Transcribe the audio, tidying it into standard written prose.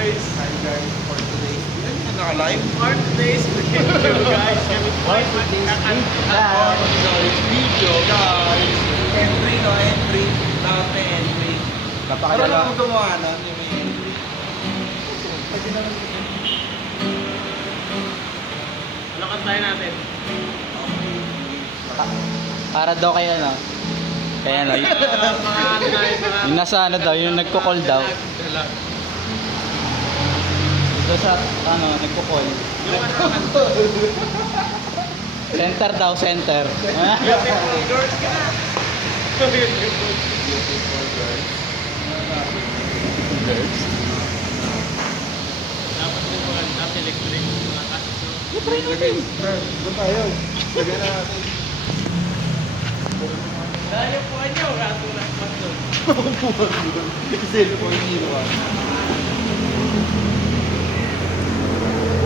Hi guys, for today's naka-live. For today's video, guys. Kami po ay Video guys. Entry no, entry. Dapat may entry. Pero lang gumawa nun, yung may entry. Pwede naman yun. Ano kantahin natin? Para daw kay ano. Kaya ano, Mga ano na yun, mga... yung nasa ano daw, yung nagko-call daw. Dito sa ano, nagko-call. Yung ano naman. Center daw, center. Beautiful girls ka na. Beautiful girls. Girls. Dapat din mga natin electric mga kaso. Try natin. Doon tayo. Lagyan na natin. Dahil po nyo, kaso na doon. Cellphone hero.